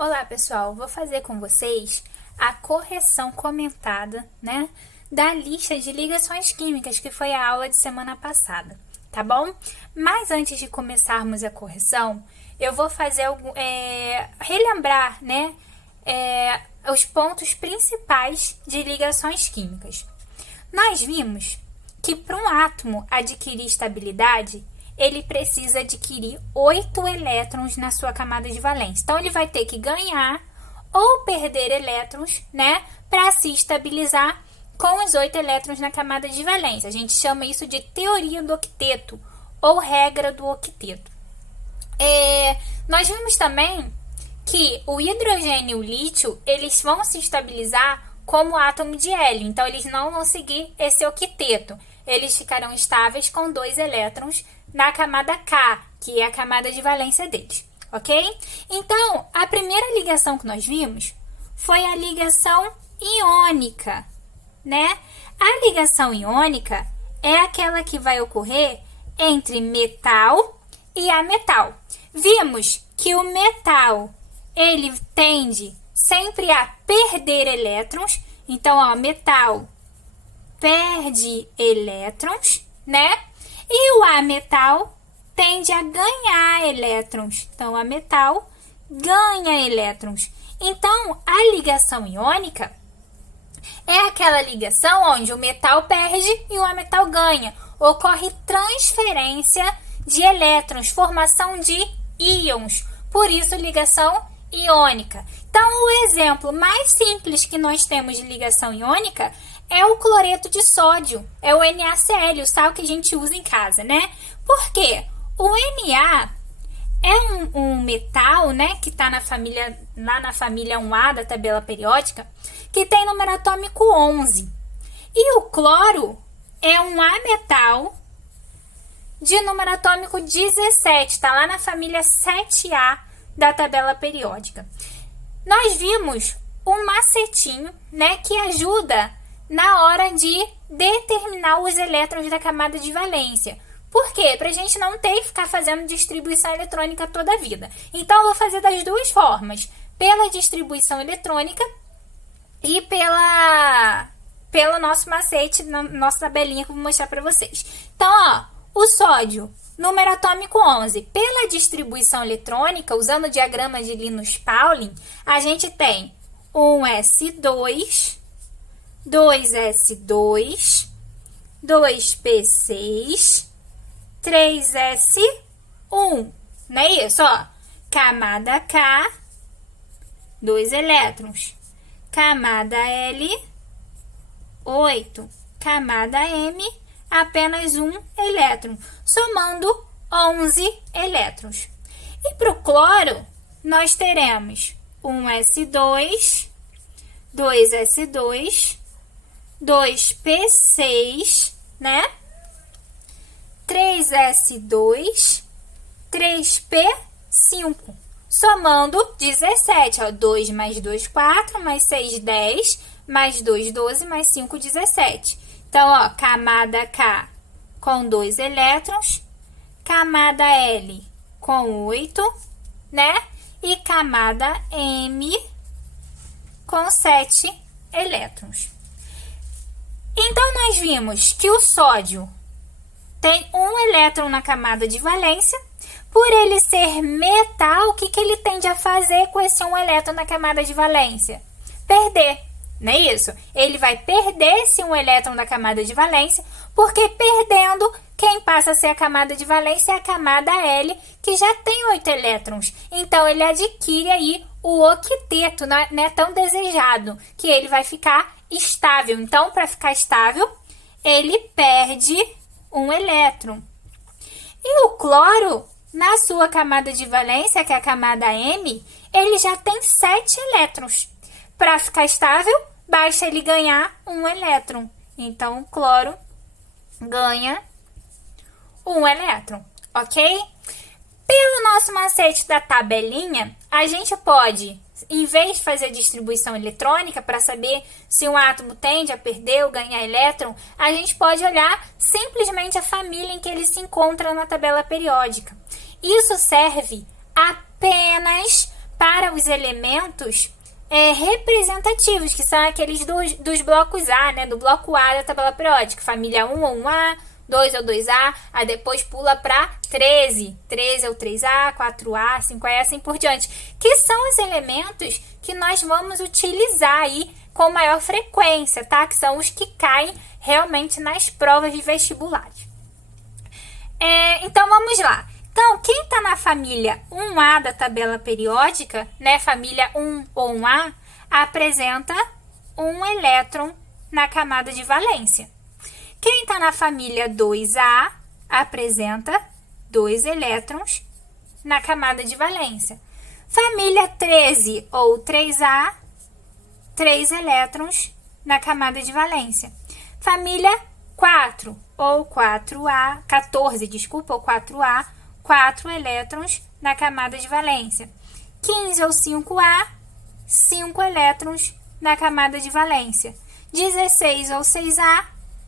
Olá, pessoal! Vou fazer com vocês a correção comentada, da lista de ligações químicas que foi a aula de semana passada, tá bom? Mas antes de começarmos a correção, eu vou fazer relembrar, os pontos principais de ligações químicas. Nós vimos que para um átomo adquirir estabilidade, ele precisa adquirir 8 elétrons na sua camada de valência. Então, ele vai ter que ganhar ou perder elétrons, para se estabilizar com os 8 elétrons na camada de valência. A gente chama isso de teoria do octeto ou regra do octeto. Nós vimos também que o hidrogênio e o lítio, eles vão se estabilizar como átomo de hélio. Então, eles não vão seguir esse octeto. Eles ficarão estáveis com 2 elétrons na camada K, que é a camada de valência deles, ok? Então, a primeira ligação que nós vimos foi a ligação iônica, A ligação iônica é aquela que vai ocorrer entre metal e ametal. Vimos que o metal, ele tende sempre a perder elétrons. Então, metal perde elétrons, E o ametal tende a ganhar elétrons. Então, a metal ganha elétrons. Então, a ligação iônica é aquela ligação onde o metal perde e o ametal ganha. Ocorre transferência de elétrons, formação de íons. Por isso, ligação iônica. Então, o exemplo mais simples que nós temos de ligação iônica é o cloreto de sódio, é o NaCl, o sal que a gente usa em casa, Por quê? O Na é um metal, que está lá na família 1A da tabela periódica, que tem número atômico 11. E o cloro é um ametal de número atômico 17, está lá na família 7A da tabela periódica. Nós vimos um macetinho, que ajuda na hora de determinar os elétrons da camada de valência. Por quê? Para a gente não ter que ficar fazendo distribuição eletrônica toda a vida. Então, eu vou fazer das duas formas. Pela distribuição eletrônica e pelo nosso macete, nossa tabelinha que eu vou mostrar para vocês. Então, o sódio, número atômico 11. Pela distribuição eletrônica, usando o diagrama de Linus-Pauling, a gente tem um S2, 2S2, 2P6, 3S1. Não é isso? Camada K, 2 elétrons. Camada L, 8. Camada M, apenas 1 elétron, somando 11 elétrons. E para o cloro, nós teremos um S2, 2S2, 2P6, 3S2, 3P5, somando 17, 2 mais 2, 4, mais 6, 10, mais 2, 12, mais 5, 17. Então, camada K com 2 elétrons, camada L com 8, E camada M com 7 elétrons. Então, nós vimos que o sódio tem 1 elétron na camada de valência. Por ele ser metal, o que ele tende a fazer com esse 1 elétron na camada de valência? Perder, não é isso? Ele vai perder esse 1 elétron da camada de valência, porque perdendo, quem passa a ser a camada de valência é a camada L, que já tem 8 elétrons. Então, ele adquire aí o octeto, não é tão desejado, que ele vai ficar estável. Então, para ficar estável, ele perde 1 elétron. E o cloro, na sua camada de valência, que é a camada M, ele já tem 7 elétrons. Para ficar estável, basta ele ganhar 1 elétron. Então, o cloro ganha 1 elétron, ok? Pelo nosso macete da tabelinha, a gente pode, em vez de fazer distribuição eletrônica para saber se um átomo tende a perder ou ganhar elétron, a gente pode olhar simplesmente a família em que ele se encontra na tabela periódica. Isso serve apenas para os elementos representativos, que são aqueles dos blocos A, né? Do bloco A da tabela periódica. Família 1 ou 1A, 2 ou 2A, aí depois pula para 13. 13 ou 3A, 4A, 5A, assim por diante. Que são os elementos que nós vamos utilizar aí com maior frequência, tá? Que são os que caem realmente nas provas de vestibulares. Então, vamos lá. Então, quem está na família 1A da tabela periódica, né, família 1 ou 1A, apresenta um elétron na camada de valência. Quem está na família 2A apresenta 2 elétrons na camada de valência. Família 13 ou 3A, 3 elétrons na camada de valência. Família 4 ou 4A, 14, desculpa, ou 4A, 4 elétrons na camada de valência. 15 ou 5A, 5 elétrons na camada de valência. 16 ou 6A,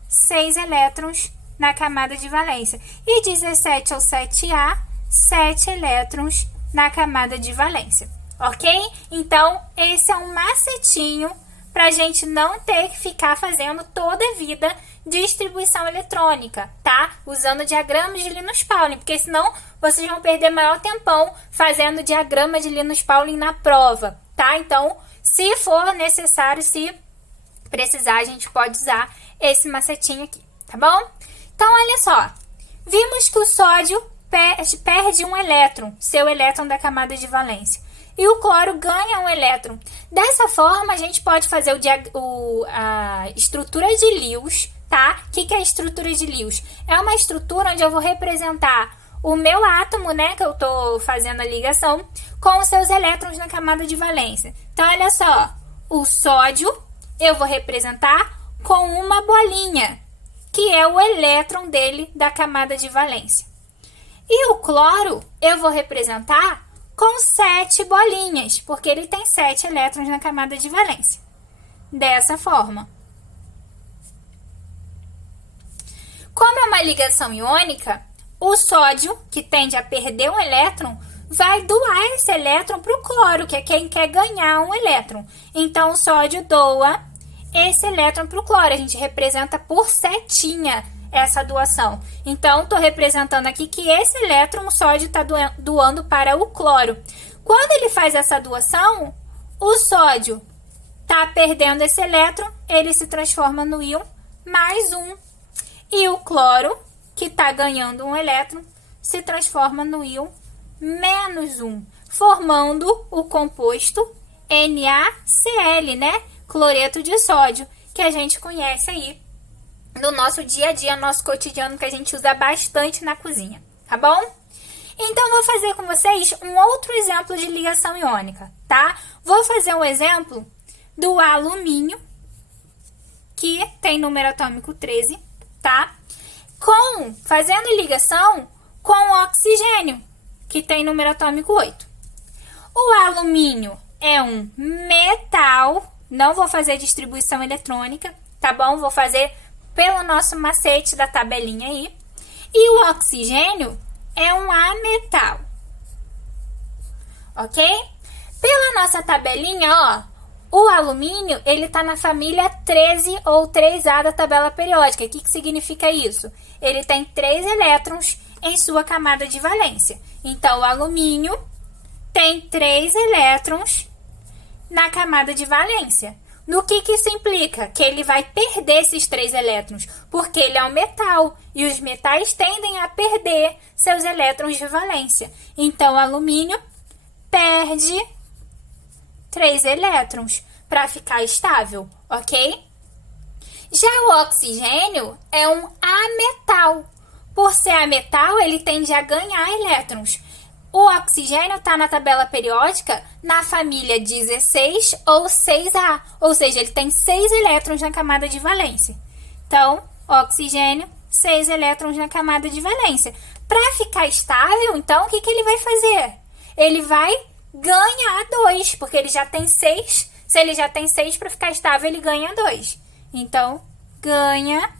6 elétrons na camada de valência. E 17 ou 7A, 7 elétrons na camada de valência. Ok? Então, esse é um macetinho para a gente não ter que ficar fazendo toda a vida distribuição eletrônica, tá? Usando diagramas de Linus Pauling, porque senão vocês vão perder maior tempão fazendo diagrama de Linus Pauling na prova, tá? Então, se for necessário, se precisar, a gente pode usar esse macetinho aqui, tá bom? Então, olha só. Vimos que o sódio perde um elétron, seu elétron da camada de valência. E o cloro ganha um elétron. Dessa forma, a gente pode fazer a estrutura de Lewis, tá? O que é a estrutura de Lewis? É uma estrutura onde eu vou representar o meu átomo, né, que eu tô fazendo a ligação, com os seus elétrons na camada de valência. Então, olha só, o sódio eu vou representar com uma bolinha, que é o elétron dele da camada de valência. E o cloro eu vou representar com 7 bolinhas, porque ele tem 7 elétrons na camada de valência. Dessa forma. Como é uma ligação iônica, o sódio, que tende a perder um elétron, vai doar esse elétron para o cloro, que é quem quer ganhar um elétron. Então, o sódio doa esse elétron para o cloro. A gente representa por setinha essa doação. Então, estou representando aqui que esse elétron, o sódio está doando para o cloro. Quando ele faz essa doação, o sódio está perdendo esse elétron, ele se transforma no íon mais um. E o cloro, que está ganhando um elétron, se transforma no íon menos um, formando o composto NaCl, né? Cloreto de sódio, que a gente conhece aí no nosso dia a dia, nosso cotidiano, que a gente usa bastante na cozinha, tá bom? Então, vou fazer com vocês um outro exemplo de ligação iônica, tá? Vou fazer um exemplo do alumínio, que tem número atômico 13, tá? Fazendo ligação com o oxigênio, que tem número atômico 8. O alumínio é um metal, não vou fazer distribuição eletrônica, tá bom? Vou fazer pelo nosso macete da tabelinha aí. E o oxigênio é um ametal, ok? Pela nossa tabelinha, ó, o alumínio, ele tá na família 13 ou 3A da tabela periódica. O que significa isso? Ele tem 3 elétrons em sua camada de valência. Então, o alumínio tem 3 elétrons na camada de valência. No que isso implica? Que ele vai perder esses 3 elétrons, porque ele é um metal, e os metais tendem a perder seus elétrons de valência. Então, o alumínio perde 3 elétrons para ficar estável, ok? Já o oxigênio é um ametal. Por ser ametal, ele tende a ganhar elétrons. O oxigênio está na tabela periódica na família 16 ou 6A, ou seja, ele tem 6 elétrons na camada de valência. Então, oxigênio, 6 elétrons na camada de valência. Para ficar estável, então, o que ele vai fazer? Ele vai ganhar 2, porque ele já tem 6. Se ele já tem 6, para ficar estável, ele ganha 2. Então, ganha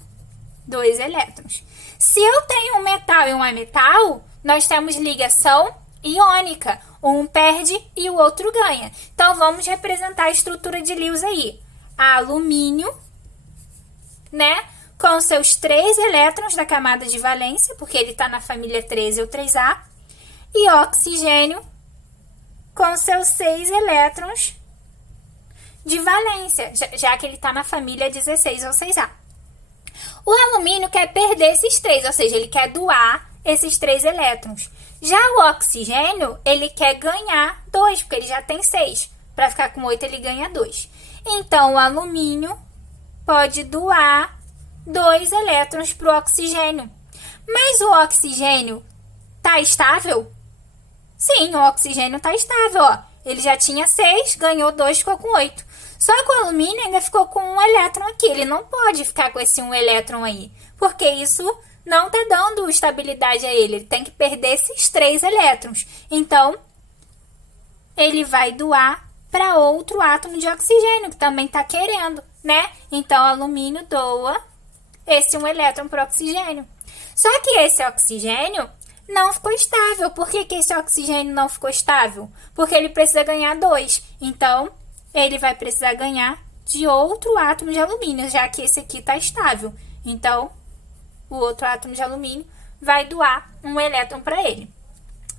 2 elétrons. Se eu tenho um metal e um ametal, nós temos ligação iônica, Um perde e o outro ganha. Então, vamos representar a estrutura de Lewis aí. Alumínio, né? Com seus 3 elétrons da camada de valência, porque ele está na família 13 ou 3A. E oxigênio com seus 6 elétrons de valência, já que ele está na família 16 ou 6A. O alumínio quer perder esses 3, ou seja, ele quer doar esses 3 elétrons. Já o oxigênio, ele quer ganhar 2, porque ele já tem 6. Para ficar com 8, ele ganha 2. Então, o alumínio pode doar 2 elétrons para o oxigênio. Mas o oxigênio está estável? Sim, o oxigênio está estável, ó. Ele já tinha 6, ganhou 2, ficou com 8. Só que o alumínio ainda ficou com 1 elétron aqui. Ele não pode ficar com esse 1 elétron aí, porque isso não está dando estabilidade a ele. Ele tem que perder esses 3 elétrons. Então, ele vai doar para outro átomo de oxigênio, que também está querendo, né? Então, o alumínio doa esse 1 elétron para o oxigênio. Só que esse oxigênio não ficou estável. Por que esse oxigênio não ficou estável? Porque ele precisa ganhar 2. Então, ele vai precisar ganhar de outro átomo de alumínio, já que esse aqui está estável. Então, o outro átomo de alumínio vai doar 1 elétron para ele.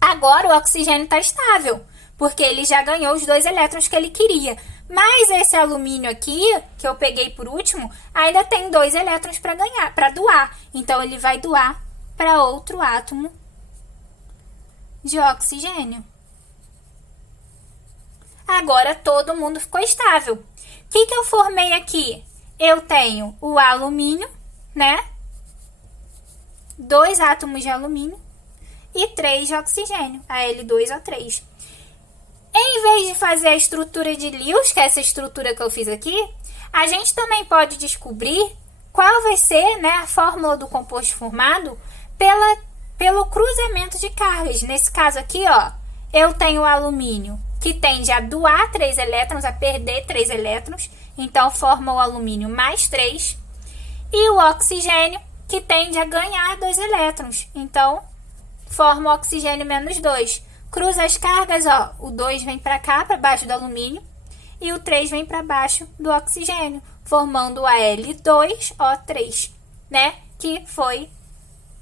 Agora, o oxigênio está estável, porque ele já ganhou os 2 elétrons que ele queria. Mas esse alumínio aqui, que eu peguei por último, ainda tem 2 elétrons para ganhar, para doar. Então, ele vai doar para outro átomo de oxigênio. Agora, todo mundo ficou estável. O que eu formei aqui? Eu tenho o alumínio, né? 2 átomos de alumínio e 3 de oxigênio, Al2O3. Em vez de fazer a estrutura de Lewis, que é essa estrutura que eu fiz aqui, a gente também pode descobrir qual vai ser, né, a fórmula do composto formado pelo cruzamento de cargas. Nesse caso aqui, ó, eu tenho o alumínio, que tende a doar 3 elétrons, a perder 3 elétrons. Então, forma o alumínio mais 3. E o oxigênio, que tende a ganhar 2 elétrons. Então, forma o oxigênio menos 2. Cruza as cargas, ó. O 2 vem para cá, para baixo do alumínio. E o 3 vem para baixo do oxigênio, formando o Al2O3, né? Que foi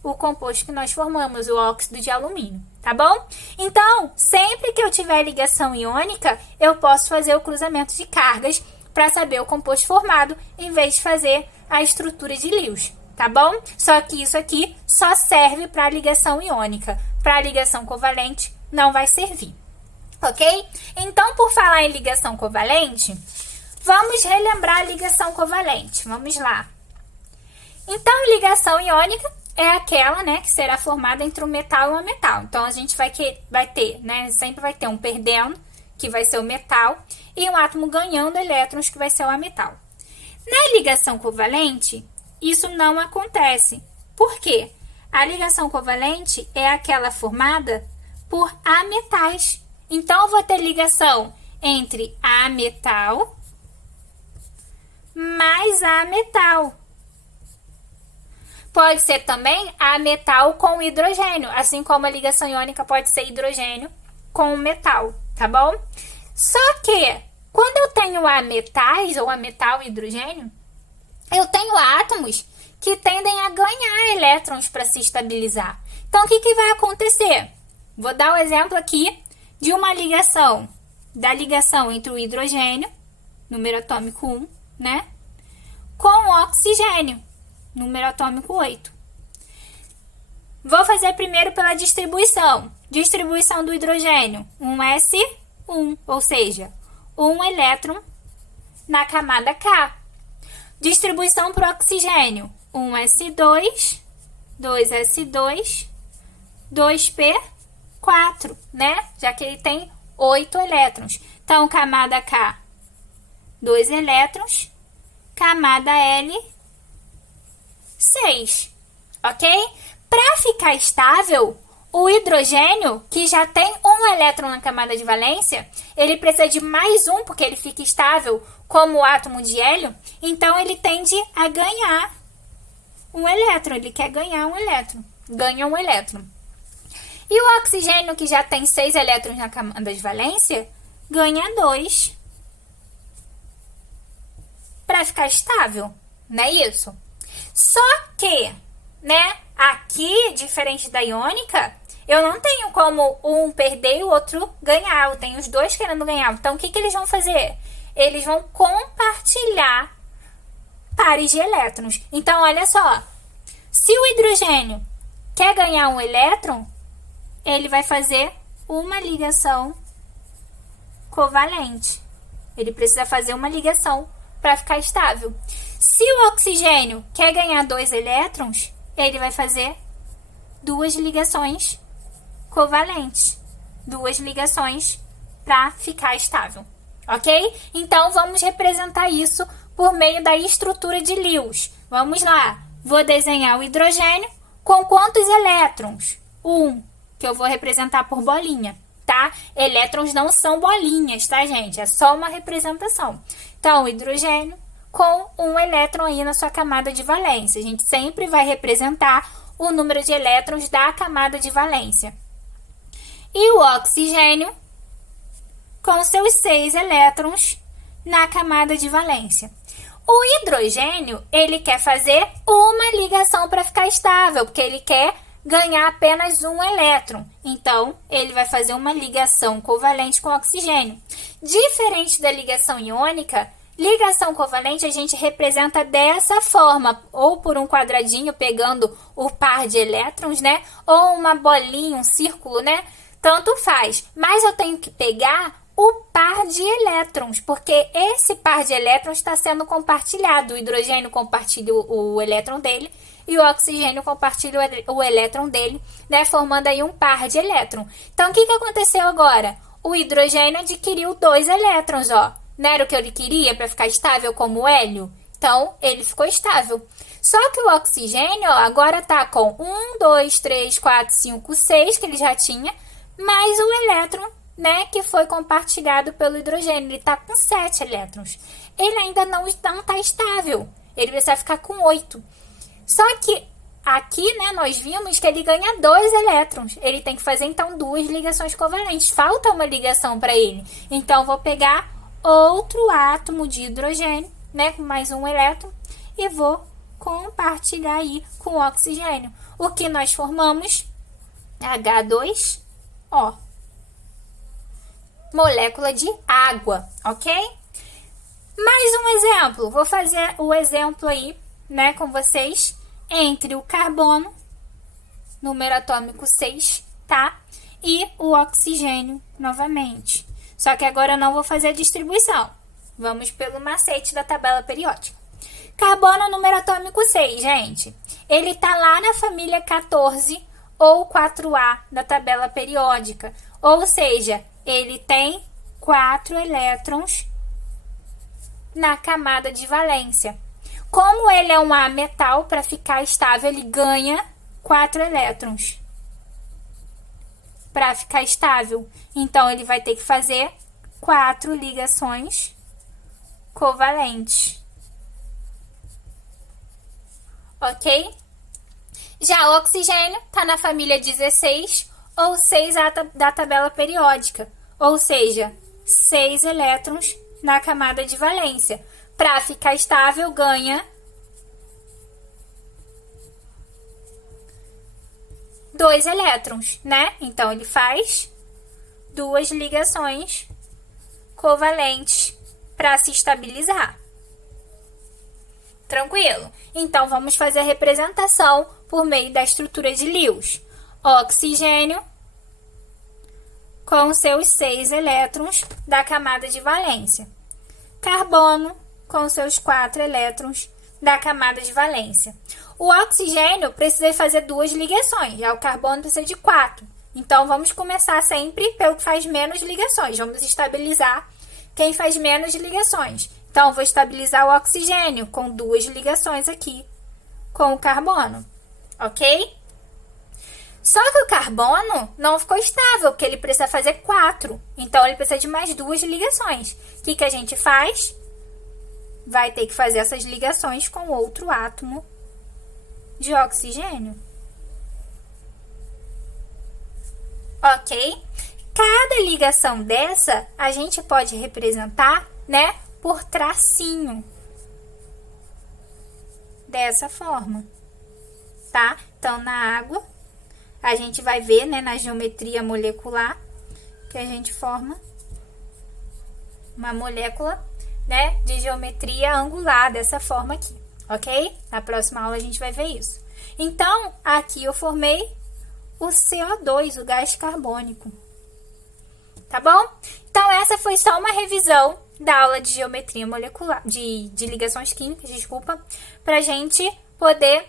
o composto que nós formamos, o óxido de alumínio, tá bom? Então, sempre que eu tiver ligação iônica, eu posso fazer o cruzamento de cargas para saber o composto formado, em vez de fazer a estrutura de Lewis, tá bom? Só que isso aqui só serve para ligação iônica. Para ligação covalente, não vai servir, ok? Então, por falar em ligação covalente, vamos relembrar a ligação covalente. Vamos lá. Então, ligação iônica é aquela, né, que será formada entre um metal e um ametal. Então, a gente vai ter, né, sempre vai ter um perdendo, que vai ser o metal, e um átomo ganhando elétrons, que vai ser o ametal. Na ligação covalente, isso não acontece. Por quê? A ligação covalente é aquela formada por ametais. Então, eu vou ter ligação entre ametal mais ametal. Pode ser também ametal com hidrogênio, assim como a ligação iônica pode ser hidrogênio com metal, tá bom? Só que, quando eu tenho ametais, ou ametal e hidrogênio, eu tenho átomos que tendem a ganhar elétrons para se estabilizar. Então, o que vai acontecer? Vou dar o exemplo aqui de uma ligação, da ligação entre o hidrogênio, número atômico 1, né, com o oxigênio, número atômico 8. Vou fazer primeiro pela distribuição. Distribuição do hidrogênio, 1s1, ou seja, 1 elétron na camada K. Distribuição para o oxigênio, 1s2, 2s2, 2p4, né? Já que ele tem 8 elétrons. Então, camada K, 2 elétrons, camada L, 6, ok? Para ficar estável, o hidrogênio, que já tem um elétron na camada de valência, ele precisa de mais um, porque ele fica estável como o átomo de hélio, então ele tende a ganhar um elétron, ele quer ganhar um elétron, ganha um elétron. E o oxigênio, que já tem 6 elétrons na camada de valência, ganha 2 para ficar estável, não é isso? Só que, né, aqui, diferente da iônica, eu não tenho como um perder e o outro ganhar. Eu tenho os dois querendo ganhar. Então, o que eles vão fazer? Eles vão compartilhar pares de elétrons. Então, olha só. Se o hidrogênio quer ganhar um elétron, ele vai fazer uma ligação covalente. Ele precisa fazer uma ligação para ficar estável. Se o oxigênio quer ganhar 2 elétrons, ele vai fazer 2 ligações covalentes. 2 ligações para ficar estável. Ok? Então, vamos representar isso por meio da estrutura de Lewis. Vamos lá. Vou desenhar o hidrogênio com quantos elétrons? 1, que eu vou representar por bolinha, tá? Elétrons não são bolinhas, tá, gente? É só uma representação. Então, o hidrogênio com 1 elétron aí na sua camada de valência. A gente sempre vai representar o número de elétrons da camada de valência. E o oxigênio com seus 6 elétrons na camada de valência. O hidrogênio, ele quer fazer uma ligação para ficar estável, porque ele quer ganhar apenas 1 elétron. Então, ele vai fazer uma ligação covalente com o oxigênio. Diferente da ligação iônica, ligação covalente a gente representa dessa forma, ou por um quadradinho pegando o par de elétrons, né? Ou uma bolinha, um círculo, né? Tanto faz. Mas eu tenho que pegar o par de elétrons, porque esse par de elétrons está sendo compartilhado. O hidrogênio compartilha o elétron dele e o oxigênio compartilha o elétron dele, né? Formando aí um par de elétron. Então, o que aconteceu agora? O hidrogênio adquiriu 2 elétrons, ó. Não era o que ele queria para ficar estável como o hélio? Então, ele ficou estável. Só que o oxigênio, ó, agora tá com 1, 2, 3, 4, 5, 6, que ele já tinha, mais o elétron, né, que foi compartilhado pelo hidrogênio. Ele está com 7 elétrons. Ele ainda não está estável. Ele precisa ficar com 8. Só que aqui, né, nós vimos que ele ganha 2 elétrons. Ele tem que fazer, então, 2 ligações covalentes. Falta uma ligação para ele. Então, vou pegar outro átomo de hidrogênio, né, com mais 1 elétron, e vou compartilhar aí com o oxigênio. O que nós formamos? H2O. Molécula de água, ok? Mais um exemplo. Vou fazer o exemplo aí, né, com vocês, entre o carbono, número atômico 6, tá? E o oxigênio novamente. Só que agora eu não vou fazer a distribuição. Vamos pelo macete da tabela periódica. Carbono, número atômico 6, gente. Ele tá lá na família 14 ou 4A da tabela periódica. Ou seja, ele tem 4 elétrons na camada de valência. Como ele é um A metal, para ficar estável, ele ganha 4 elétrons para ficar estável. Então, ele vai ter que fazer 4 ligações covalentes. Ok? Já o oxigênio está na família 16 ou 6A da tabela periódica. Ou seja, 6 elétrons na camada de valência. Para ficar estável, ganha 2 elétrons, né? Então, ele faz 2 ligações covalentes para se estabilizar. Tranquilo? Então, vamos fazer a representação por meio da estrutura de Lewis. Oxigênio com seus 6 elétrons da camada de valência. Carbono com seus 4 elétrons da camada de valência. O oxigênio precisa fazer 2 ligações, já o carbono precisa de 4. Então, vamos começar sempre pelo que faz menos ligações. Vamos estabilizar quem faz menos ligações. Então, vou estabilizar o oxigênio com 2 ligações aqui com o carbono, ok? Só que o carbono não ficou estável, porque ele precisa fazer 4. Então, ele precisa de mais 2 ligações. O que a gente faz? Vai ter que fazer essas ligações com outro átomo de oxigênio. ok? Cada ligação dessa, a gente pode representar, né, por tracinho. Dessa forma, tá? Então, na água, a gente vai ver, né, na geometria molecular, que a gente forma uma molécula, né, de geometria angular, dessa forma aqui, ok? Na próxima aula a gente vai ver isso. Então, aqui eu formei o CO2, o gás carbônico. Tá bom? Então, essa foi só uma revisão da aula de geometria molecular, de ligações químicas, desculpa, pra gente poder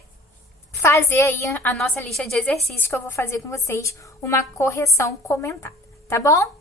fazer aí a nossa lista de exercícios, que eu vou fazer com vocês uma correção comentada, tá bom?